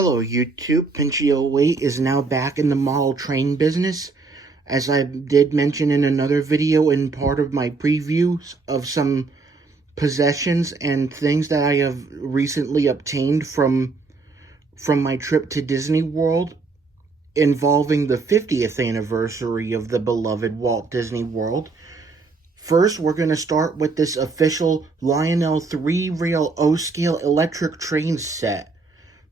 Hello YouTube, Pinchio08 is now back in the model train business. As I did mention in another video in part of my previews of some possessions and things that I have recently obtained from my trip to Disney World involving the 50th anniversary of the beloved Walt Disney World. First, we're going to start with this official Lionel 3-rail O-scale electric train set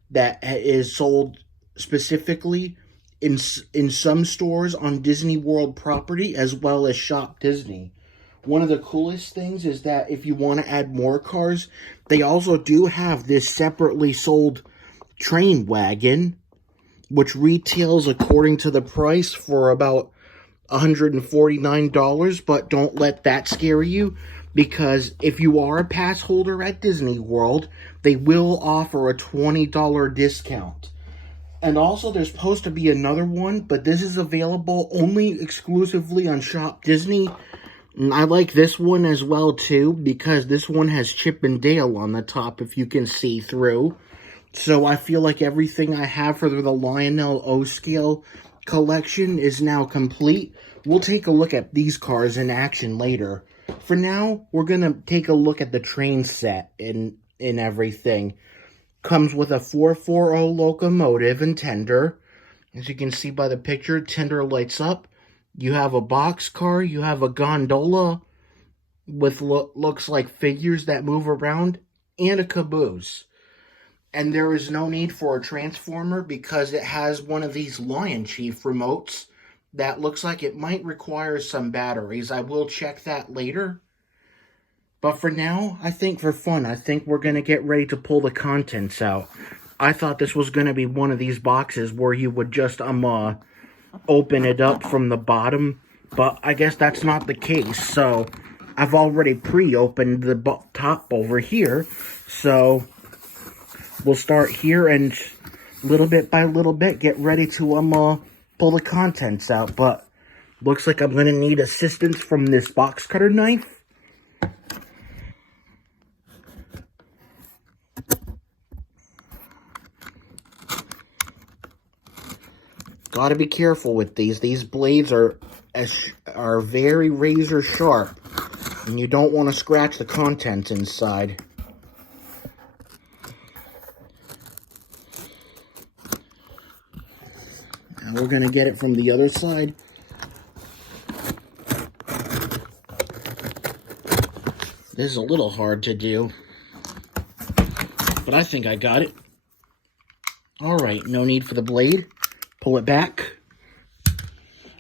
that is sold specifically in some stores on Disney World property as well as Shop Disney. One of the coolest things is that if you want to add more cars, they also do have this separately sold train wagon, which retails according to the price for about $149, but don't let that scare you, because if you are a pass holder at Disney World, they will offer a $20 discount. And also, there's supposed to be another one, but this is available only exclusively on Shop Disney. And I like this one as well, too, because this one has Chip and Dale on the top, if you can see through. So I feel like everything I have for the Lionel O-Scale collection is now complete. We'll take a look at these cars in action later. For now, we're going to take a look at the train set and everything. Comes with a 440 locomotive and tender. As you can see by the picture, tender lights up. You have a boxcar, you have a gondola with looks like figures that move around, and a caboose. And there is no need for a transformer because it has one of these Lion Chief remotes that looks like it might require some batteries. I will check that later. But for now, I think for fun, I think we're going to get ready to pull the contents out. I thought this was going to be one of these boxes where you would just open it up from the bottom. But I guess that's not the case. So I've already pre-opened the top over here. So we'll start here and little bit by little bit get ready to pull the contents out. But looks like I'm going to need assistance from this box cutter knife. Gotta be careful with these. These blades are very razor sharp, and you don't want to scratch the contents inside. Now we're gonna get it from the other side. This is a little hard to do, but I think I got it. All right, no need for the blade. Pull it back.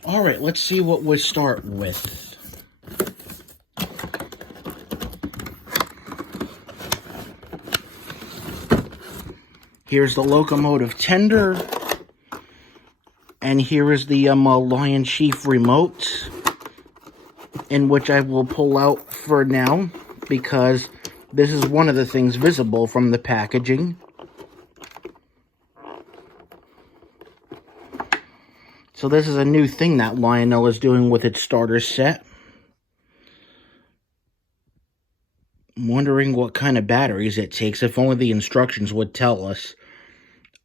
All right, let's see what we start with. Here's the locomotive tender. And here is the Lion Chief remote, in which I will pull out for now, because this is one of the things visible from the packaging. So this is a new thing that Lionel is doing with its starter set. I'm wondering what kind of batteries it takes. If only the instructions would tell us.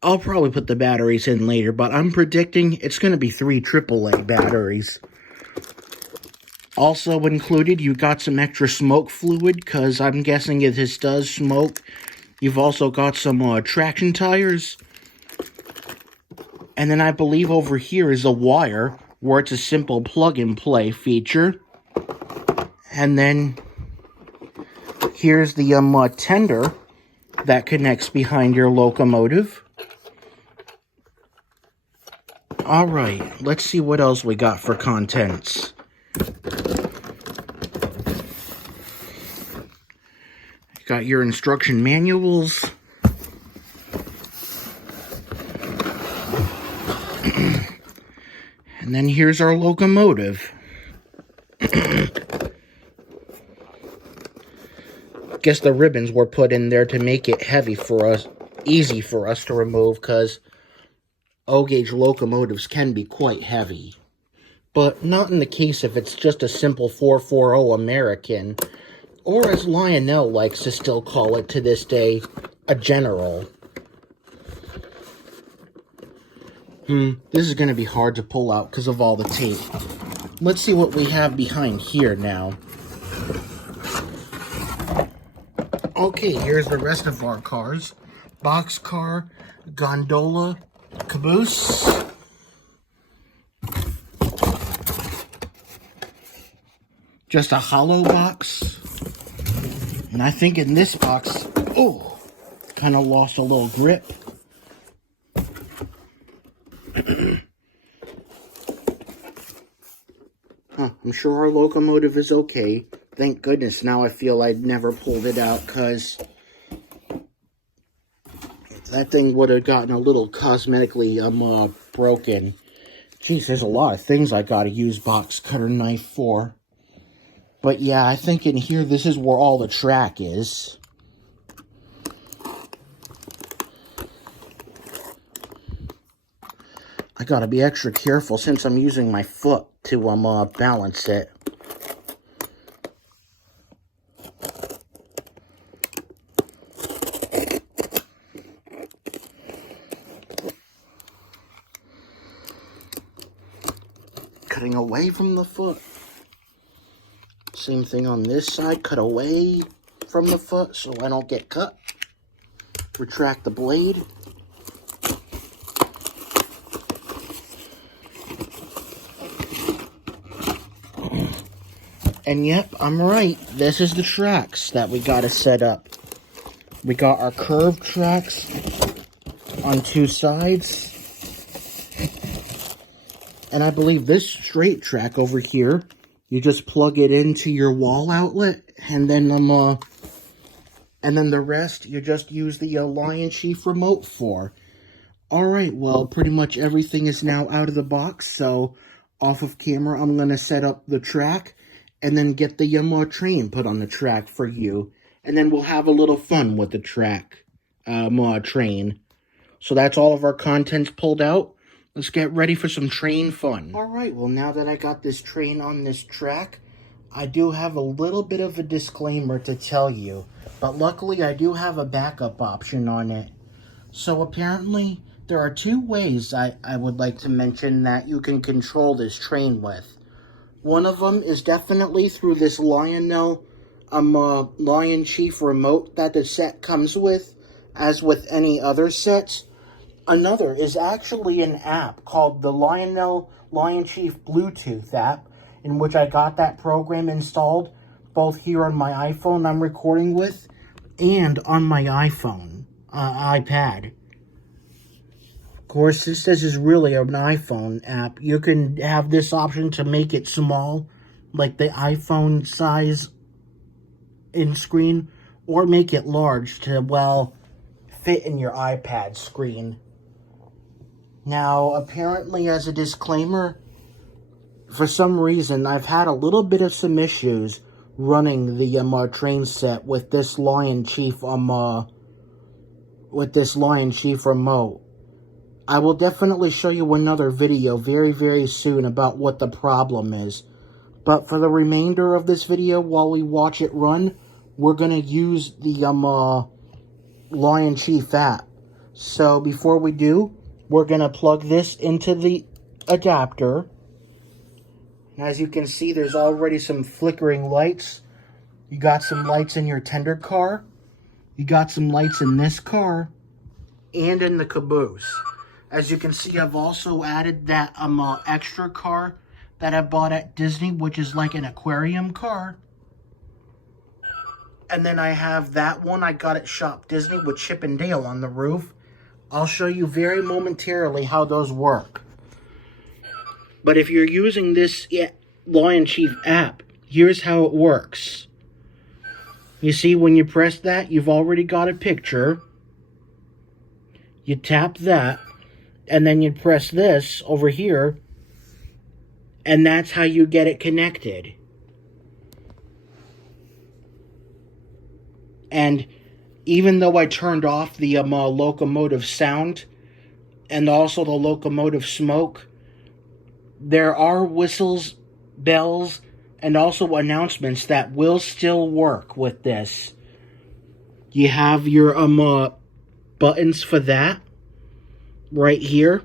I'll probably put the batteries in later, but I'm predicting it's going to be 3 AAA batteries. Also included, you got some extra smoke fluid, because I'm guessing if this does smoke. You've also got some traction tires. And then I believe over here is a wire, where it's a simple plug-and-play feature. And then here's the tender that connects behind your locomotive. Alright, let's see what else we got for contents. You got your instruction manuals. And then here's our locomotive. Guess the ribbons were put in there to make it heavy for us, easy for us to remove, because O-gauge locomotives can be quite heavy. But not in the case if it's just a simple 440 American, or as Lionel likes to still call it to this day, a general. This is going to be hard to pull out because of all the tape. Let's see what we have behind here now. Okay, here's the rest of our cars. Boxcar, gondola, caboose. Just a hollow box. And I think in this box, oh, kind of lost a little grip. I'm sure our locomotive is okay. Thank goodness now I feel I'd never pulled it out, because that thing would have gotten a little cosmetically broken. Jeez, there's a lot of things I gotta use box cutter knife for. But yeah, I think in here this is where all the track is. I gotta be extra careful since I'm using my foot to balance it. Cutting away from the foot. Same thing on this side, cut away from the foot so I don't get cut. Retract the blade. And yep, I'm right. This is the tracks that we gotta set up. We got our curved tracks on two sides. And I believe this straight track over here, you just plug it into your wall outlet, and then the rest you just use the Lion Chief remote for. Alright, well, pretty much everything is now out of the box, so off of camera I'm gonna set up the track and then get the train put on the track for you. And then we'll have a little fun with the track train. So that's all of our contents pulled out. Let's get ready for some train fun. Alright, well, now that I got this train on this track, I do have a little bit of a disclaimer to tell you. But luckily, I do have a backup option on it. So apparently, there are two ways I would like to mention that you can control this train with. One of them is definitely through this Lionel Lion Chief remote that the set comes with, as with any other sets. Another is actually an app called the Lionel Lion Chief Bluetooth app, in which I got that program installed both here on my iPhone I'm recording with and on my iPad. Of course, this is really an iPhone app. You can have this option to make it small, like the iPhone size in screen, or make it large to, well, fit in your iPad screen. Now, apparently, as a disclaimer, for some reason, I've had a little bit of some issues running the train set with this Lion Chief remote. I will definitely show you another video very, very soon about what the problem is. But for the remainder of this video, while we watch it run, we're going to use the Lion Chief app. So before we do, we're going to plug this into the adapter. And as you can see, there's already some flickering lights. You got some lights in your tender car. You got some lights in this car. And in the caboose. As you can see, I've also added that extra car that I bought at Disney, which is like an aquarium car. And then I have that one I got at Shop Disney with Chip and Dale on the roof. I'll show you very momentarily how those work. But if you're using this Lion Chief app, here's how it works. You see, when you press that, you've already got a picture. You tap that, and then you press this over here, and that's how you get it connected. And even though I turned off the locomotive sound and also the locomotive smoke, there are whistles, bells, and also announcements that will still work with this. You have your buttons for that right here.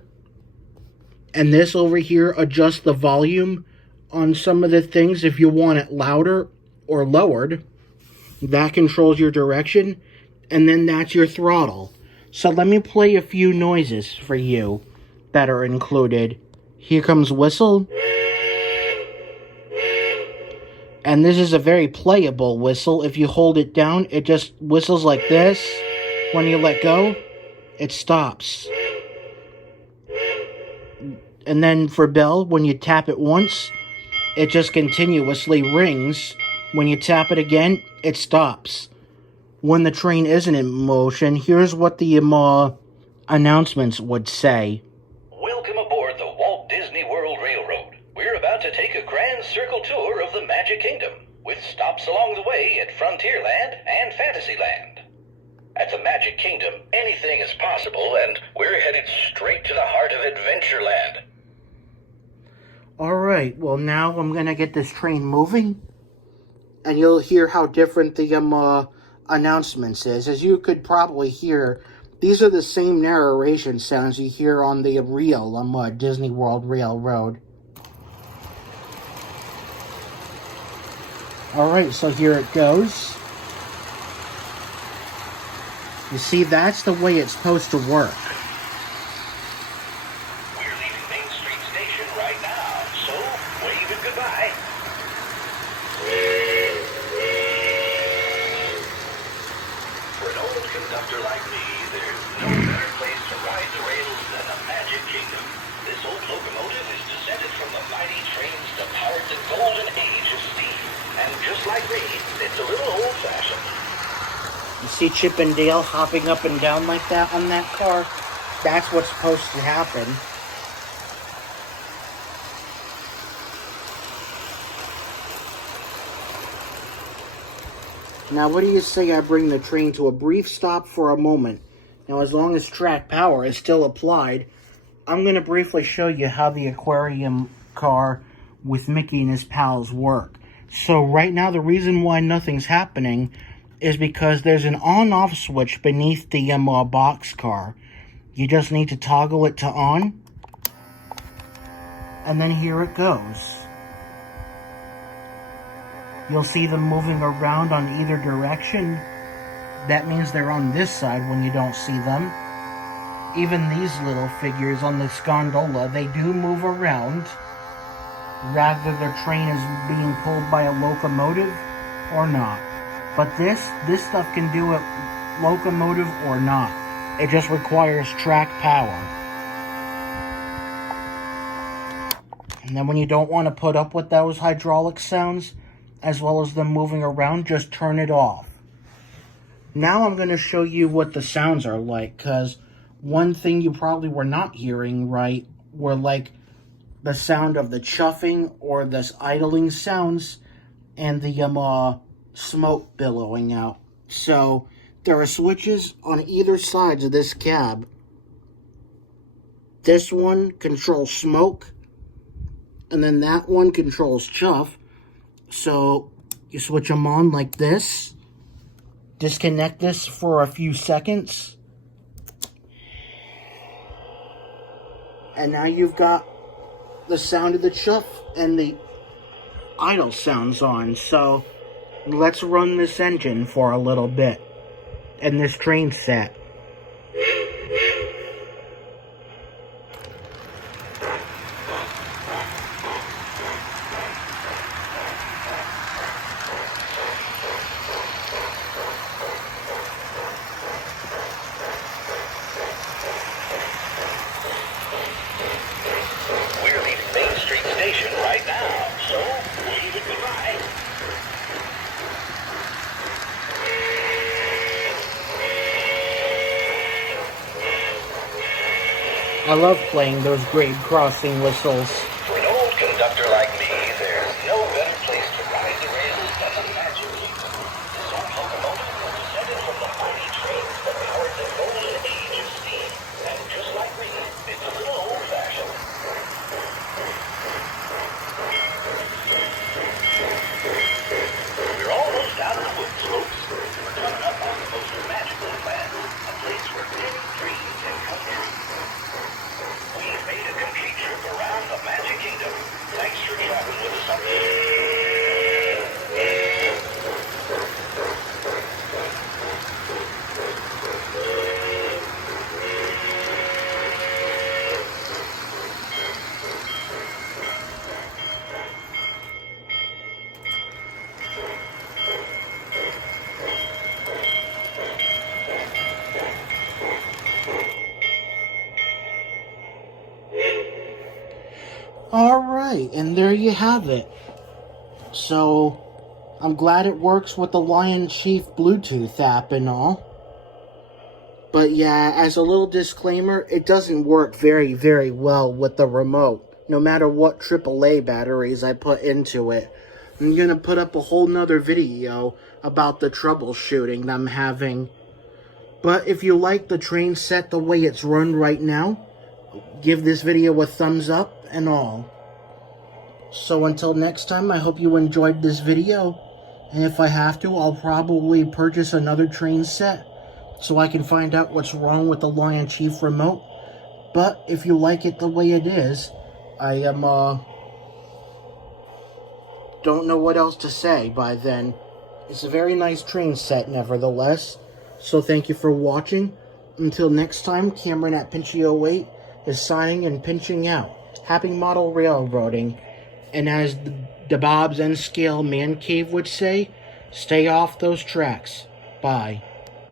And this over here adjusts the volume on some of the things if you want it louder or lowered. That controls your direction, and then that's your throttle. So let me play a few noises for you that are included. Here comes whistle. And this is a very playable whistle. If you hold it down, it just whistles like this. When you let go, it stops. And then for bell, when you tap it once, it just continuously rings. When you tap it again, it stops. When the train isn't in motion, here's what the announcements would say. Welcome aboard the Walt Disney World Railroad. We're about to take a grand circle tour of the Magic Kingdom, with stops along the way at Frontierland and Fantasyland. At the Magic Kingdom, anything is possible, and we're headed straight to the heart of Adventureland. Alright, well now I'm gonna get this train moving, and you'll hear how different the announcements is. As you could probably hear, these are the same narration sounds you hear on the real Disney World Railroad. Alright, so here it goes. You see, that's the way it's supposed to work. We're leaving Main Street Station right now, so wave it goodbye. For an old conductor like me, there's no better place to ride the rails than the Magic Kingdom. This old locomotive is descended from the mighty trains that powered the golden age of steam. And just like me, it's a little old-fashioned. You see Chip and Dale hopping up and down like that on that car? That's what's supposed to happen. Now, what do you say I bring the train to a brief stop for a moment? Now, as long as track power is still applied, I'm going to briefly show you how the Aquarium Car with Mickey and his pals work. So right now, the reason why nothing's happening is because there's an on-off switch beneath the box car. You just need to toggle it to on, and then here it goes. You'll see them moving around on either direction. That means they're on this side when you don't see them. Even these little figures on this gondola, they do move around. Rather their train is being pulled by a locomotive or not. But this stuff can do it locomotive or not. It just requires track power. And then when you don't want to put up with those hydraulic sounds, as well as them moving around, just turn it off. Now I'm going to show you what the sounds are like, because one thing you probably were not hearing right were like the sound of the chuffing or the idling sounds and the smoke billowing out. So there are switches on either sides of this cab. This one controls smoke, and then that one controls chuff. So you switch them on like this, disconnect this for a few seconds, and now you've got the sound of the chuff and the idle sounds on. So let's run this engine for a little bit and this train set. We're leaving Main Street Station right now, so wave it goodbye. I love playing those grade crossing whistles. For an old conductor like me, there's no better place to ride the rails than the Magic Kingdom. This old locomotive was descended from the mighty trains that powered the golden age of steam. And just like me, it's a little old-fashioned. We're almost out of the woods, folks. We're coming up on the most magical land, a place where many dreams can come true. We've made a complete trip Alright, and there you have it. So, I'm glad it works with the Lion Chief Bluetooth app and all. But yeah, as a little disclaimer, it doesn't work very, very well with the remote, no matter what AAA batteries I put into it. I'm going to put up a whole nother video about the troubleshooting I'm having. But if you like the train set the way it's run right now, give this video a thumbs up and all. So until next time, I hope you enjoyed this video. And if I have to, I'll probably purchase another train set so I can find out what's wrong with the Lion Chief remote. But if you like it the way it is, I don't know what else to say by then. It's a very nice train set nevertheless. So thank you for watching. Until next time, Cameron at Pinchy08 is signing and pinching out. Happy model railroading. And as the Bob's N Scale Man Cave would say, stay off those tracks. Bye.